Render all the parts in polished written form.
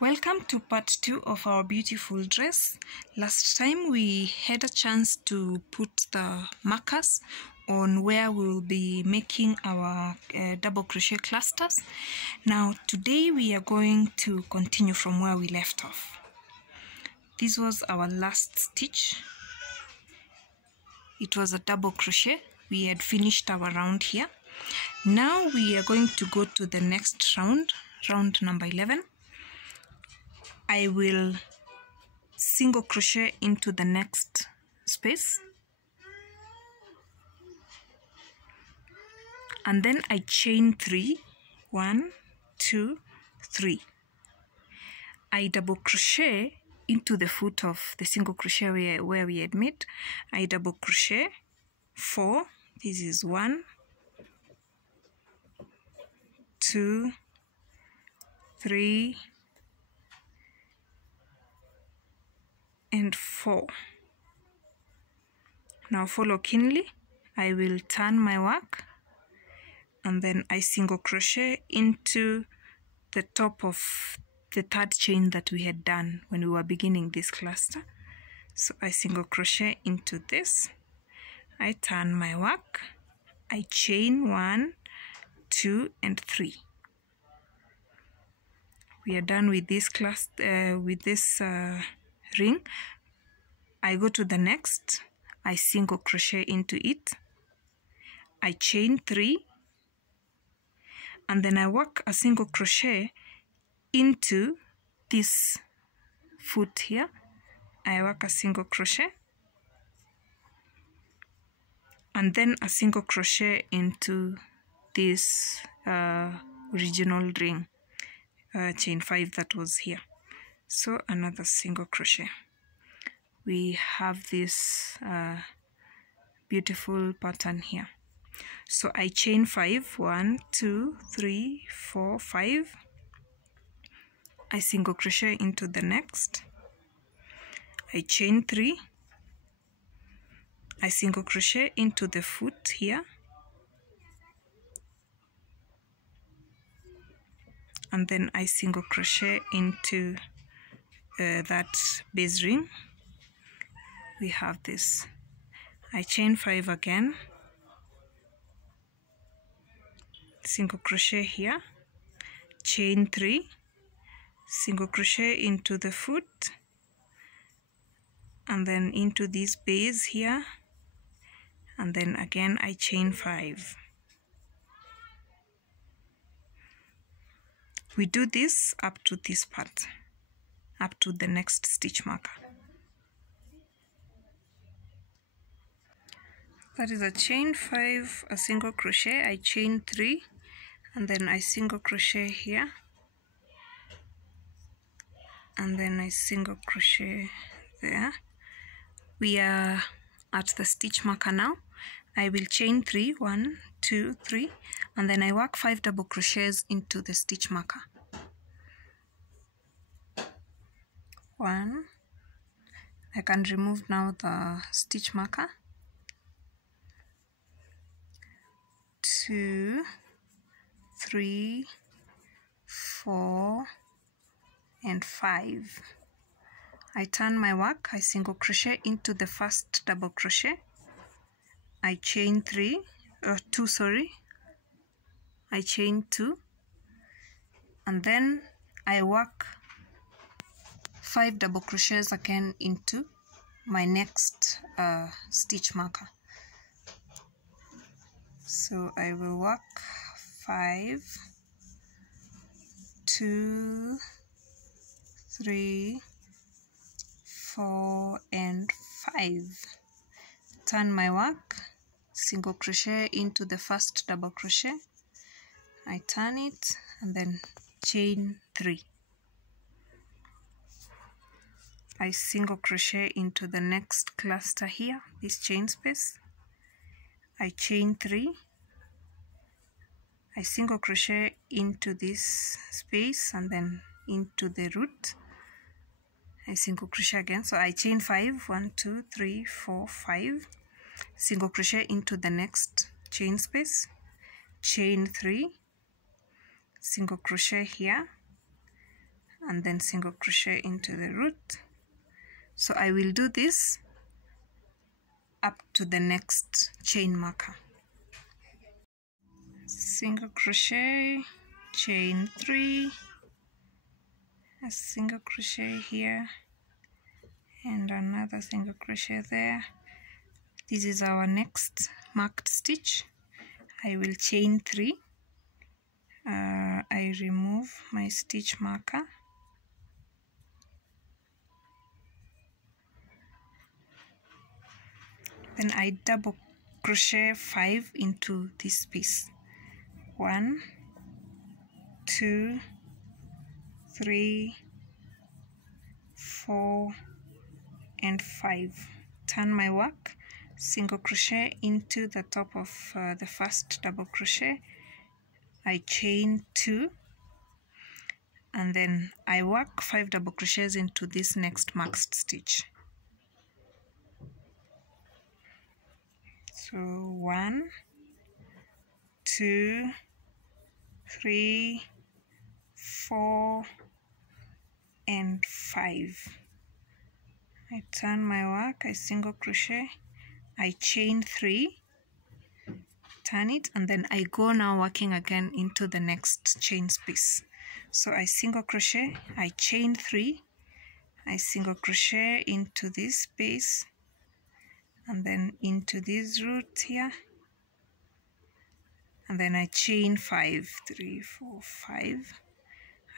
Welcome to part 2 of our beautiful dress. Last time we had a chance to put the markers on where we will be making our double crochet clusters. Now today we are going to continue from where we left off. This was our last stitch. It was a double crochet. We had finished our round here. Now we are going to go to the next round, round number 11. I will single crochet into the next space, and then I chain 3, 1, 2, 3. I double crochet into the foot of the single crochet where we had made. I double crochet 4. This is 1, 2, 3, and 4. Now follow keenly. I will turn my work and then I single crochet into the top of the third chain that we had done when we were beginning this cluster. So I single crochet into this, I turn my work, I chain 1, 2, and 3. We are done with this ring. I go to the next, I single crochet into it, I chain 3, and then I work a single crochet into this foot here. I work a single crochet and then a single crochet into this original ring, chain 5 that was here. So another single crochet. We have this beautiful pattern here. So I chain 5, 1, 2, 3, 4, 5. I single crochet into the next. I chain 3. I single crochet into the foot here. And then I single crochet into that base ring. We have this. I chain 5 again, single crochet here, chain 3, single crochet into the foot, and then into this base here, and then again I chain 5. We do this up to this part, up to the next stitch marker. That is a chain 5, a single crochet, I chain 3, and then I single crochet here, and then I single crochet there. We are at the stitch marker now. I will chain 3, 1, 2, 3, and then I work 5 double crochets into the stitch marker. 1. I can remove now the stitch marker. 2, 3, 4, and 5. I turn my work, I single crochet into the first double crochet. I chain 2, sorry. I chain 2, and then I work 5 double crochets again into my next stitch marker. So I will work 5, 2, 3, 4, and 5. Turn my work, single crochet into the first double crochet. I turn it and then chain 3. I single crochet into the next cluster here, this chain space. I chain 3, I single crochet into this space and then into the root. I single crochet again, so I chain 5, 1, 2, 3, 4, 5, single crochet into the next chain space, chain 3, single crochet here, and then single crochet into the root. So I will do this up to the next chain marker. Single crochet, chain 3, a single crochet here, and another single crochet there. This is our next marked stitch. I will chain 3. I remove my stitch marker. Then I double crochet 5 into this piece. 1, 2, 3, 4, and 5. Turn my work, single crochet into the top of the first double crochet. I chain 2, and then I work 5 double crochets into this next marked stitch. So 1, 2, 3, 4, and 5. I turn my work, I single crochet, I chain 3, turn it, and then I go now working again into the next chain space. So I single crochet, I chain 3, I single crochet into this space, and then into this root here, and then I chain 5, 3, 4, 5.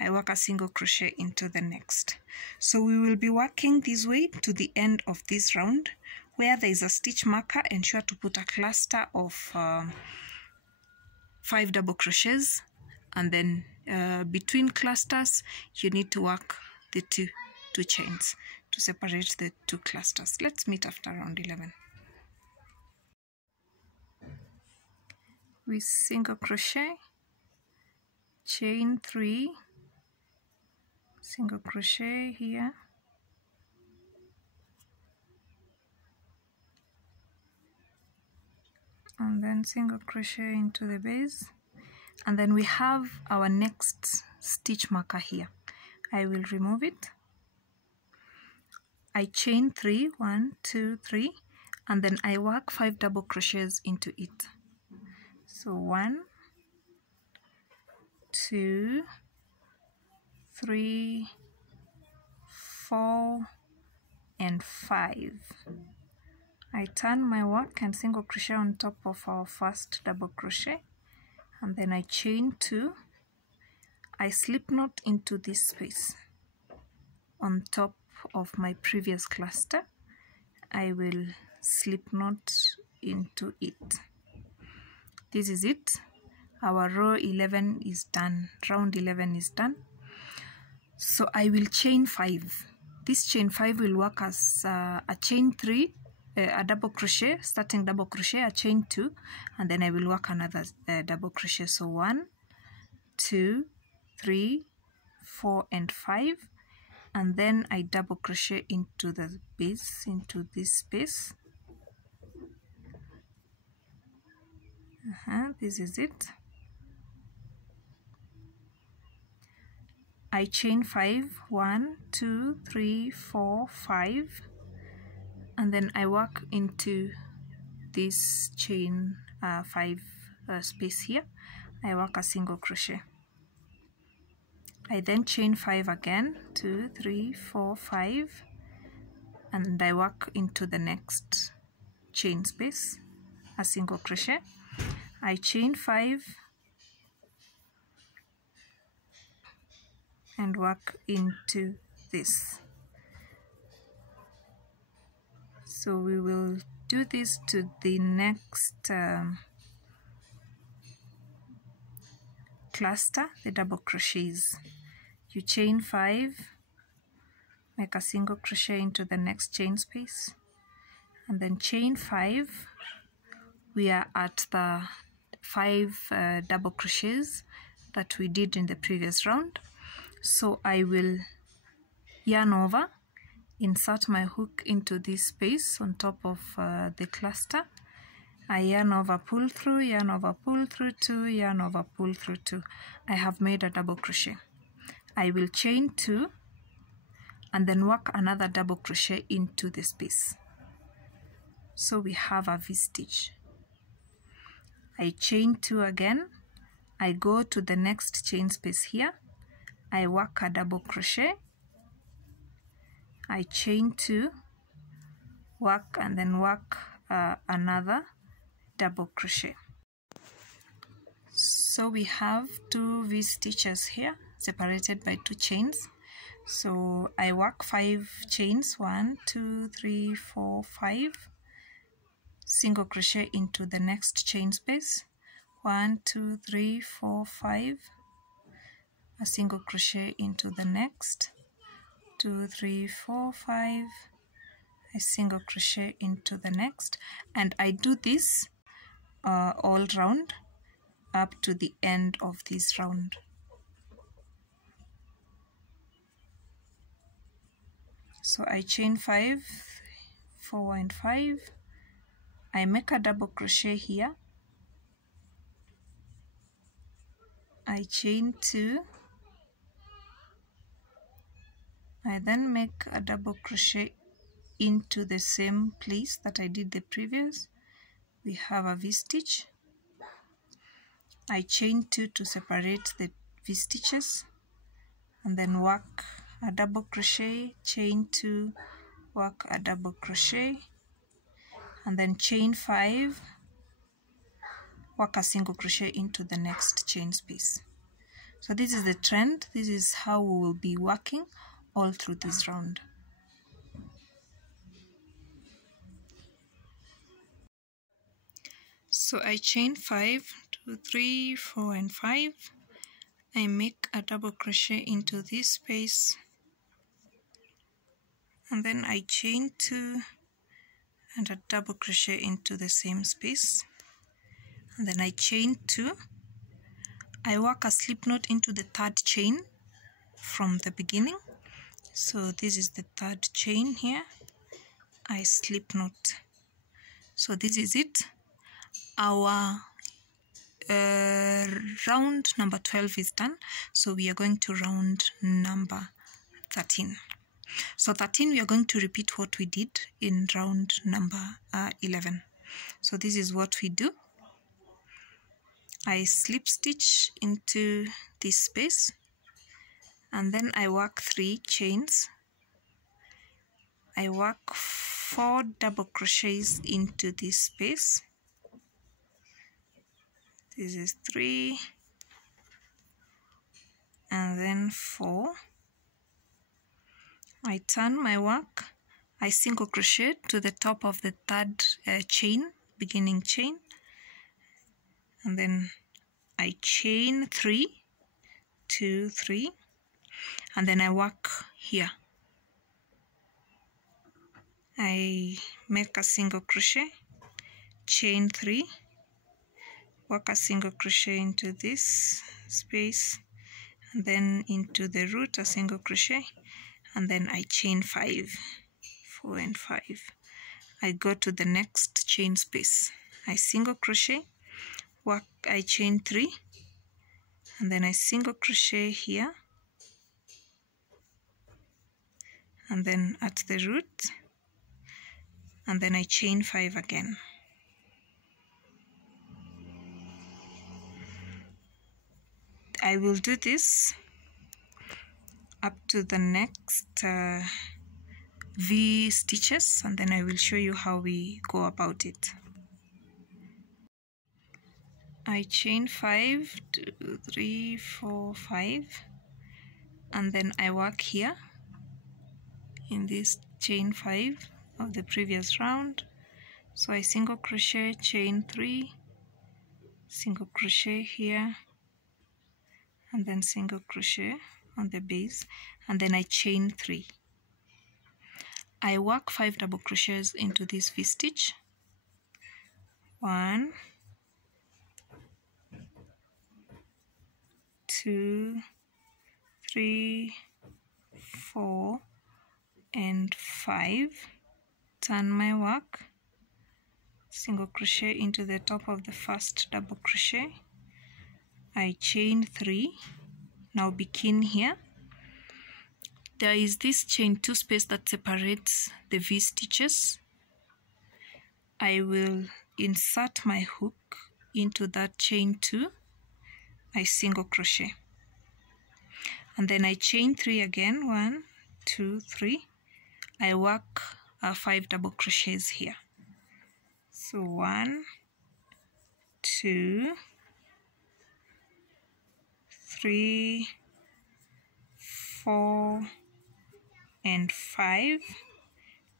I work a single crochet into the next. So we will be working this way to the end of this round. Where there is a stitch marker, ensure to put a cluster of 5 double crochets, and then between clusters you need to work the two chains to separate the 2 clusters. Let's meet after round 11. We single crochet, chain 3, single crochet here, and then single crochet into the base, and then we have our next stitch marker here. I will remove it. I chain 3, 1, 2, 3, and then I work 5 double crochets into it. So 1, 2, 3, 4, and 5. I turn my work and single crochet on top of our first double crochet, and then I chain 2. I slip knot into this space on top of my previous cluster. I will slip knot into it. This is it. Our row 11 is done. Round 11 is done. So I will chain 5. This chain 5 will work as a chain 3, a double crochet, starting double crochet, a chain 2, and then I will work another double crochet. So 1, 2, 3, 4, and 5, and then I double crochet into the base, into this space. This is it. I chain 5, 1, 2, 3, 4, 5, and then I work into this chain 5 space here. I work a single crochet. I then chain 5 again, 2, 3, 4, 5, and I work into the next chain space, a single crochet. I chain 5 and work into this. So we will do this to the next cluster, the double crochets. You chain 5, make a single crochet into the next chain space, and then chain 5. We are at the 5 double crochets that we did in the previous round. So I will yarn over, insert my hook into this space on top of the cluster. I yarn over, pull through, yarn over, pull through 2, yarn over, pull through 2. I have made a double crochet. I will chain 2 and then work another double crochet into the space. So we have a V-stitch. I chain 2 again, I go to the next chain space here, I work a double crochet, I chain 2, work and then work another double crochet. So we have 2 V-stitches here separated by 2 chains. So I work 5 chains, 1, 2, 3, 4, 5, single crochet into the next chain space, 1, 2, 3, 4, 5, a single crochet into the next, 2, 3, 4, 5, a single crochet into the next, and I do this all round up to the end of this round. So I chain 5, 4 and 5, I make a double crochet here, I chain 2, I then make a double crochet into the same place that I did the previous. We have a V-stitch. I chain 2 to separate the V-stitches and then work a double crochet, chain 2, work a double crochet, and then chain 5, work a single crochet into the next chain space. So this is the trend. This is how we will be working all through this round. So I chain 5, 2, 3, 4 and 5. I make a double crochet into this space and then I chain 2 and a double crochet into the same space, and then I chain 2. I work a slip knot into the 3rd chain from the beginning. So this is the 3rd chain here. I slip knot. So this is it. Our round number 12 is done. So we are going to round number 13. So 13, we are going to repeat what we did in round number 11. So this is what we do. I slip stitch into this space and then I work 3 chains. I work 4 double crochets into this space. This is 3 and then 4. I turn my work, I single crochet to the top of the 3rd chain, beginning chain, and then I chain 3, 2, 3, and then I work here. I make a single crochet, chain 3, work a single crochet into this space, and then into the root a single crochet, and then I chain 5, 4 and 5. I go to the next chain space, I single crochet, work, I chain 3, and then I single crochet here, and then at the root, and then I chain 5 again. I will do this up to the next V stitches, and then I will show you how we go about it. I chain 5, 2, 3, 4, 5, and then I work here in this chain 5 of the previous round. So I single crochet, chain 3, single crochet here, and then single crochet on the base, and then I chain 3. I work 5 double crochets into this V stitch. 1, 2, 3, 4 and 5. Turn my work, single crochet into the top of the first double crochet. I chain 3. Now begin here, there is this chain 2 space that separates the V stitches. I will insert my hook into that chain 2, I single crochet, and then I chain 3 again, 1, 2, 3. I work 5 double crochets here. So 1, 2, 3, 4, and 5.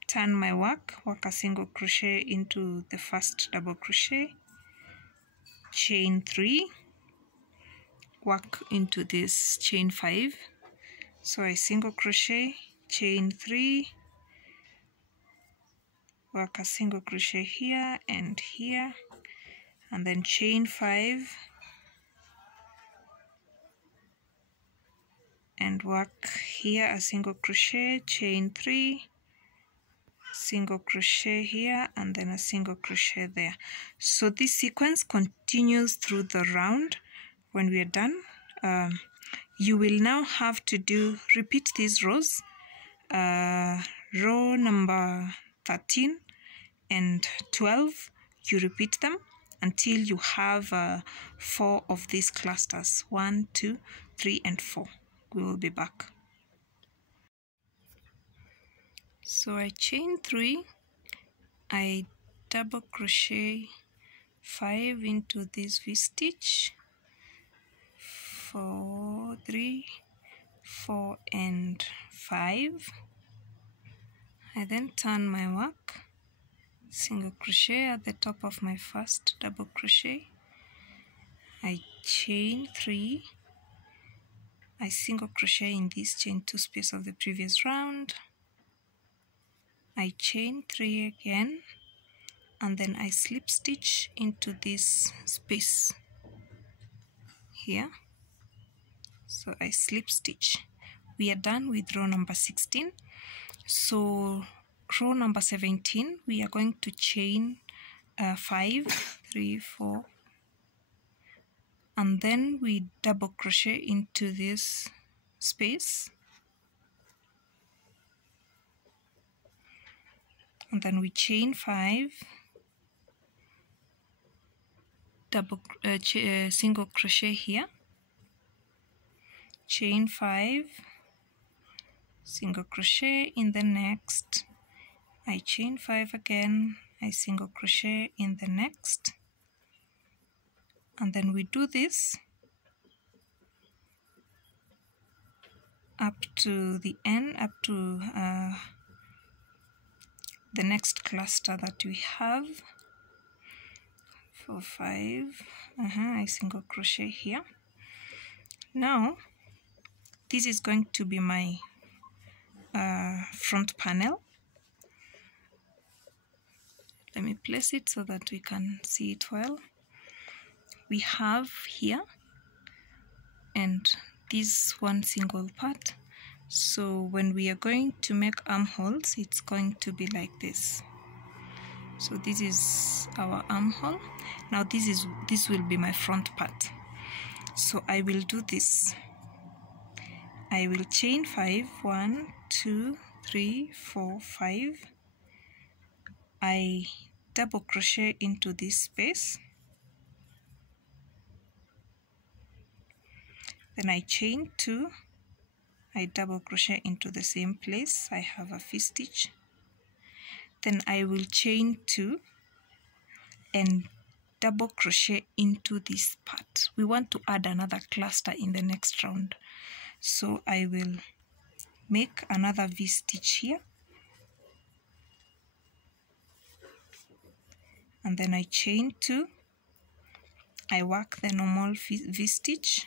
Turn my work a single crochet into the first double crochet, chain 3, work into this chain 5. So I single crochet, chain 3, work a single crochet here and here, and then chain 5 and work here a single crochet, chain 3, single crochet here, and then a single crochet there. So this sequence continues through the round. When we are done, you will now have to repeat these rows, row number 13 and 12. You repeat them until you have 4 of these clusters, 1, 2, 3, and 4. We will be back. So I chain 3, I double crochet 5 into this V stitch, 4, 3, 4, and 5. I then turn my work, single crochet at the top of my first double crochet, I chain 3, I single crochet in this chain 2 space of the previous round, I chain 3 again, and then I slip stitch into this space here. So I slip stitch. We are done with row number 16. So row number 17, we are going to chain 5, 3, 4, and then we double crochet into this space, and then we chain 5, single crochet here, chain 5, single crochet in the next, I chain 5 again, I single crochet in the next, and then we do this up to the end, up to the next cluster that we have. 4, 5, I single crochet here. Now this is going to be my front panel. Let me place it so that we can see it well. We have here and this one single part. So when we are going to make armholes, it's going to be like this. So this is our armhole. Now this will be my front part. So I will do this. I will chain 5, 1, 2, 3, 4, 5. I double crochet into this space. Then I chain 2. I double crochet into the same place. I have a V stitch. Then I will chain 2 and double crochet into this part. We want to add another cluster in the next round. So I will make another V stitch here. And then I chain 2. I work the normal V stitch.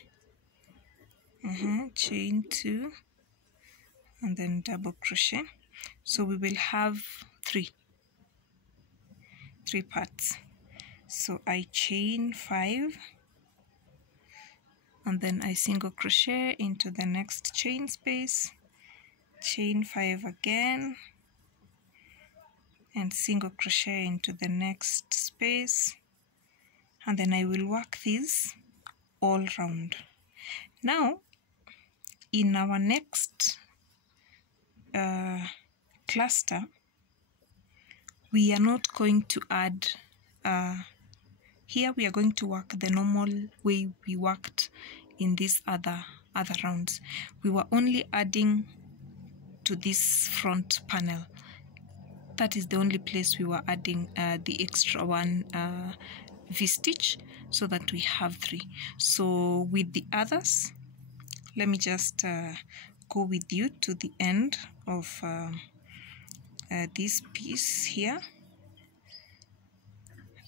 Chain 2 and then double crochet. So we will have 3 parts. So I chain 5 and then I single crochet into the next chain space, chain 5 again and single crochet into the next space, and then I will work these all round. Now in our next cluster, we are not going to add here we are going to work the normal way we worked in these other rounds. We were only adding to this front panel. That is the only place we were adding the extra one V-stitch, so that we have 3. So with the others, let me just go with you to the end of this piece here,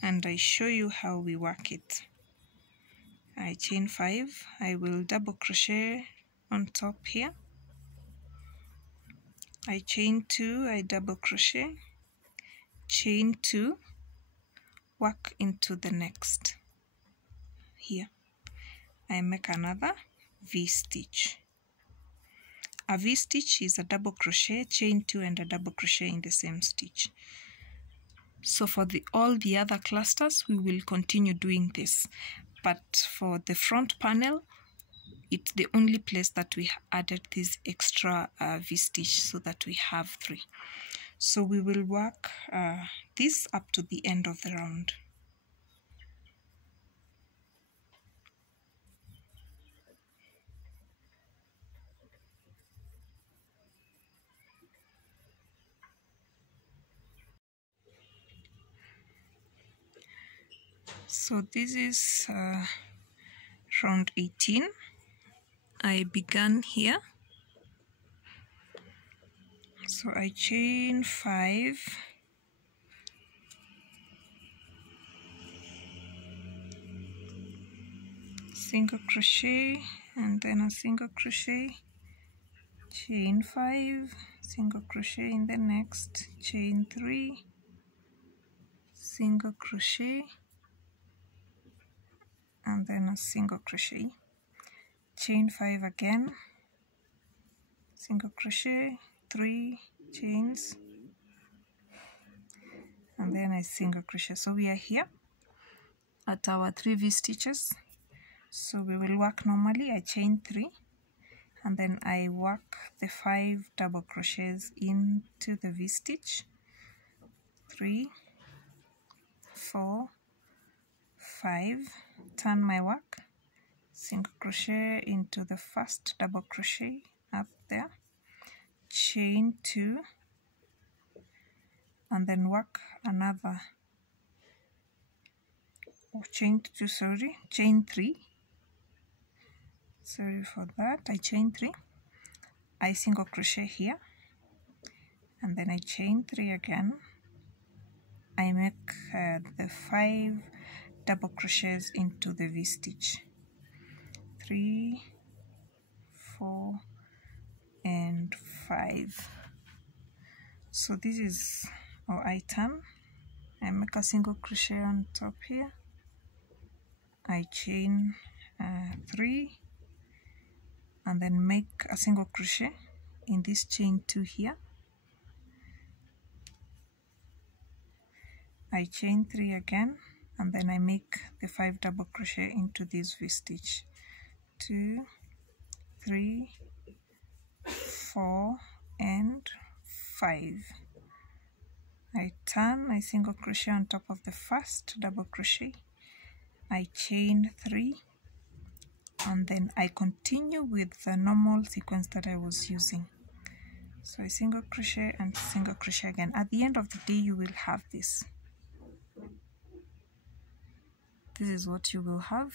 and I show you how we work it. I chain 5, I will double crochet on top here, I chain 2, I double crochet, chain 2, work into the next. Here I make another V-stitch. A V-stitch is a double crochet, chain 2 and a double crochet in the same stitch. So for all the other clusters we will continue doing this, but for the front panel it's the only place that we added this extra V-stitch, so that we have 3. So we will work this up to the end of the round. So this is round 18. I began here, so I chain 5, single crochet and then a single crochet, chain 5, single crochet in the next, chain 3, single crochet and then a single crochet, chain 5 again, single crochet, 3 chains and then a single crochet. So we are here at our 3 V-stitches. So we will work normally. I chain 3 and then I work the 5 double crochets into the V-stitch, 3, 4, 5, turn my work, single crochet into the first double crochet up there, chain 2 and then work another, chain 3, sorry for that, I chain 3, I single crochet here and then I chain 3 again, I make the 5 double crochets into the V-stitch, 3, 4 and 5. So this is, I turn, I make a single crochet on top here, I chain 3 and then make a single crochet in this chain 2 here, I chain 3 again and then I make the 5 double crochet into this V-stitch, 2, 3, 4 and 5. I turn, I single crochet on top of the first double crochet, I chain 3 and then I continue with the normal sequence that I was using. So I single crochet and single crochet again. At the end of the day you will have this. This is what you will have.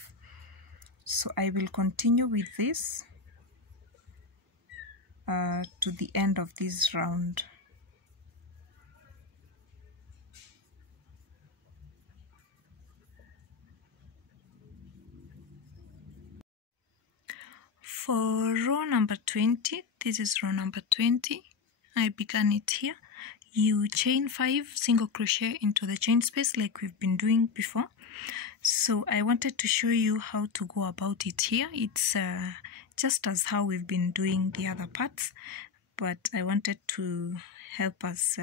So I will continue with this to the end of this round. For row number 20, this is row number 20, I began it here. You chain 5 single crochet into the chain space like we've been doing before. So I wanted to show you how to go about it here. It's just as how we've been doing the other parts, but I wanted to help us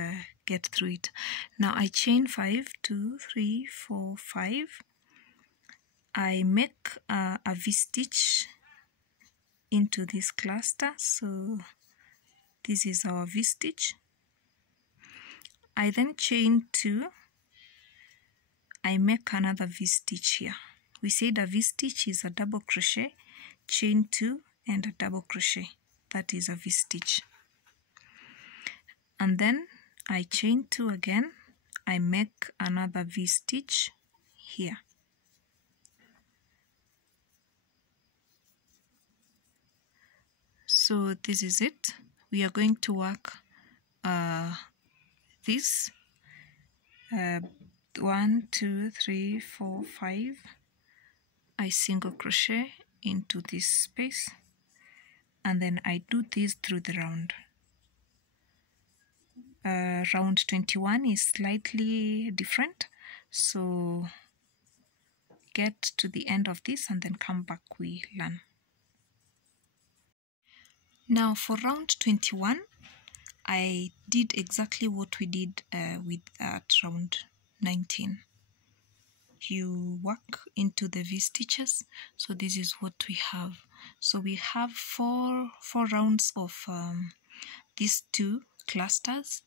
get through it. Now I chain 5, 2, 3, 4, 5. I make a V-stitch into this cluster. So This is our V-stitch. I then chain 2. I make another V-stitch here. We said a V-stitch is a double crochet, chain 2 and a double crochet. That is a V-stitch. And then I chain 2 again. I make another V-stitch here. So this is it. We are going to work this 1, 2, 3, 4, 5. I single crochet into this space, and then I do this through the round. Round 21 is slightly different, so get to the end of this and then come back, we learn. Now for round 21, I did exactly what we did with at round 19. You work into the V-stitches, so this is what we have. So we have four rounds of these 2 clusters,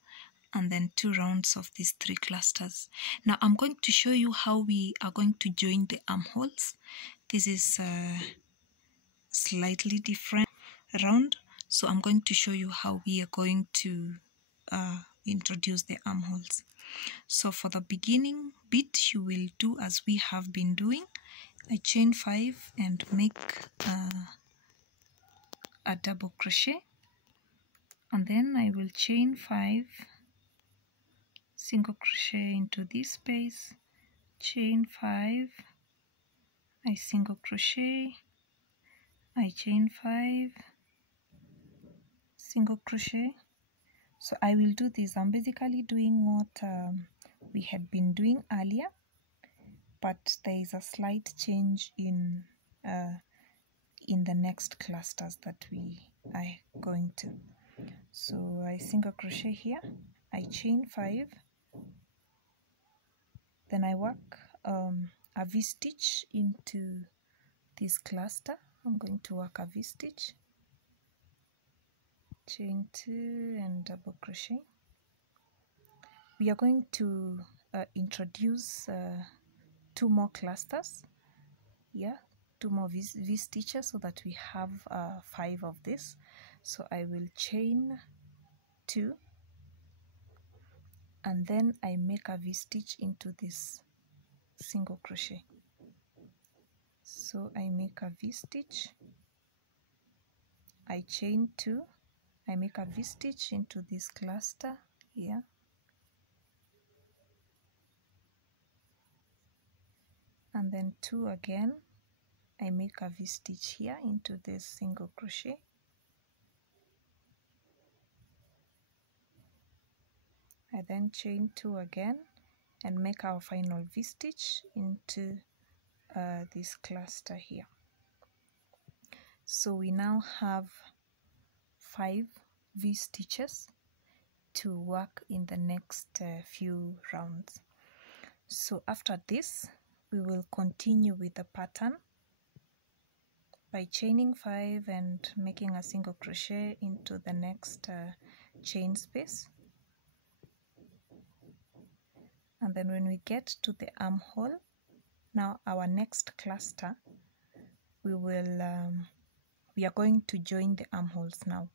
and then 2 rounds of these 3 clusters. Now I'm going to show you how we are going to join the armholes. This is slightly different round, so I'm going to show you how we are going to introduce the armholes. So for the beginning bit, you will do as we have been doing. I chain 5 and make a double crochet, and then I will chain 5, single crochet into this space, chain 5, I single crochet, I chain 5, single crochet. So I will do this. I'm basically doing what we had been doing earlier, but there is a slight change in the next clusters that we are going to. So I single crochet here, I chain 5, then I work a V-stitch into this cluster. I'm going to work a V-stitch, chain 2 and double crochet. We are going to introduce 2 more clusters, 2 more V-stitches, so that we have 5 of this. So I will chain 2, and then I make a V-stitch into this single crochet. So I make a V-stitch, I chain 2, I make a V-stitch into this cluster here, and then 2 again, I make a V-stitch here into this single crochet, I then chain 2 again and make our final V-stitch into this cluster here. So we now have 5 V-stitches to work in the next few rounds. So after this, we will continue with the pattern by chaining 5 and making a single crochet into the next chain space. And then when we get to the armhole, now our next cluster, we are going to join the armholes now.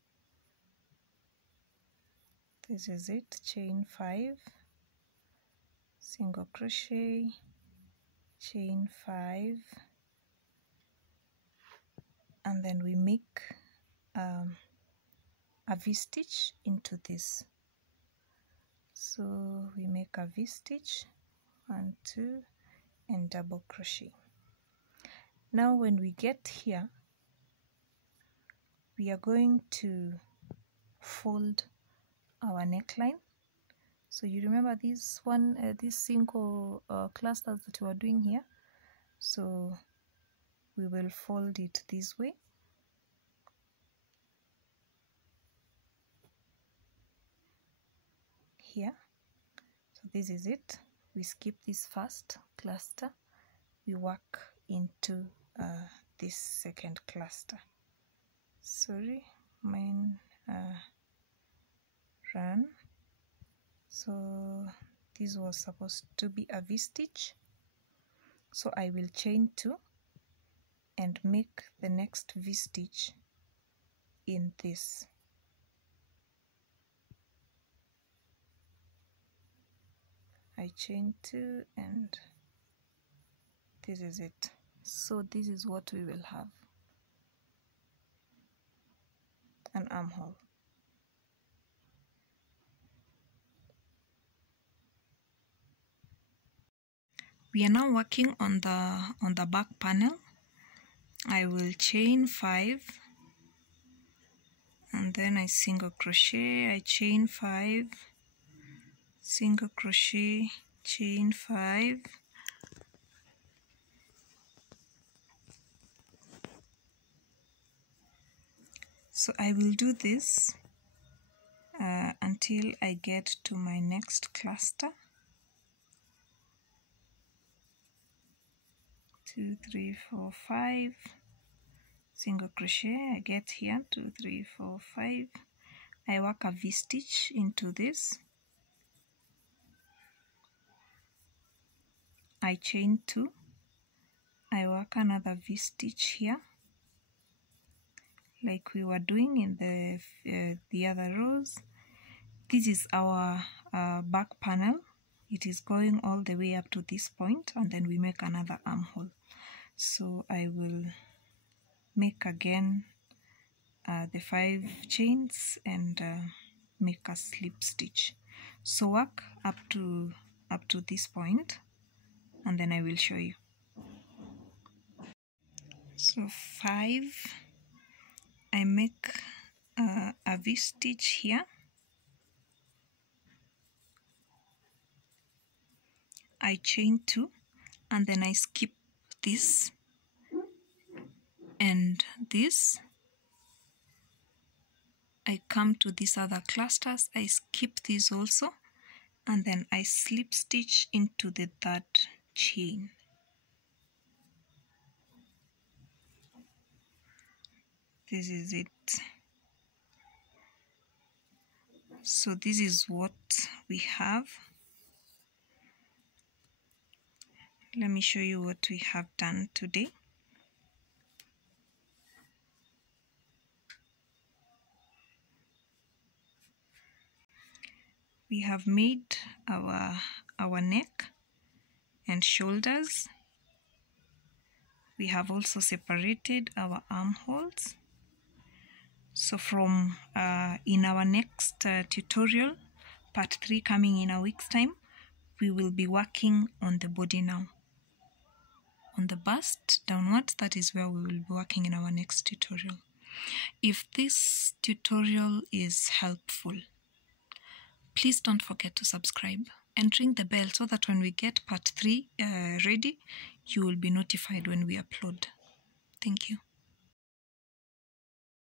This is it, chain 5, single crochet, chain 5, and then we make a V-stitch into this. So we make a V-stitch, 1, 2, and double crochet. Now when we get here, we are going to fold our neckline. So you remember this one, this single clusters that we are doing here. So we will fold it this way. Here. So this is it. We skip this first cluster. We work into this second cluster. Sorry, mine run. So this was supposed to be a V-stitch, so I will chain 2 and make the next V-stitch in this. I chain 2 and this is it. So this is what we will have, an armhole. We are now working on the back panel. I will chain 5 and then I single crochet, I chain 5, single crochet, chain 5, so I will do this until I get to my next cluster. 2, 3, 4, 5, single crochet, I get here 2, 3, 4, 5, I work a V-stitch into this, I chain 2, I work another V-stitch here like we were doing in the other rows. This is our back panel. It is going all the way up to this point, and then we make another armhole. So I will make again the 5 chains and make a slip stitch. So work up to this point and then I will show you. So 5, I make a V-stitch here, I chain 2 and then I skip this and this, I come to these other clusters, I skip this also, and then I slip stitch into the 3rd chain. This is it. So this is what we have. Let me show you what we have done today. We have made our neck and shoulders. We have also separated our armholes. So from in our next tutorial, part 3 coming in a week's time, we will be working on the body now. On the bust downwards, that is where we will be working in our next tutorial. If this tutorial is helpful, please don't forget to subscribe and ring the bell so that when we get part 3 ready, you will be notified when we upload. Thank you.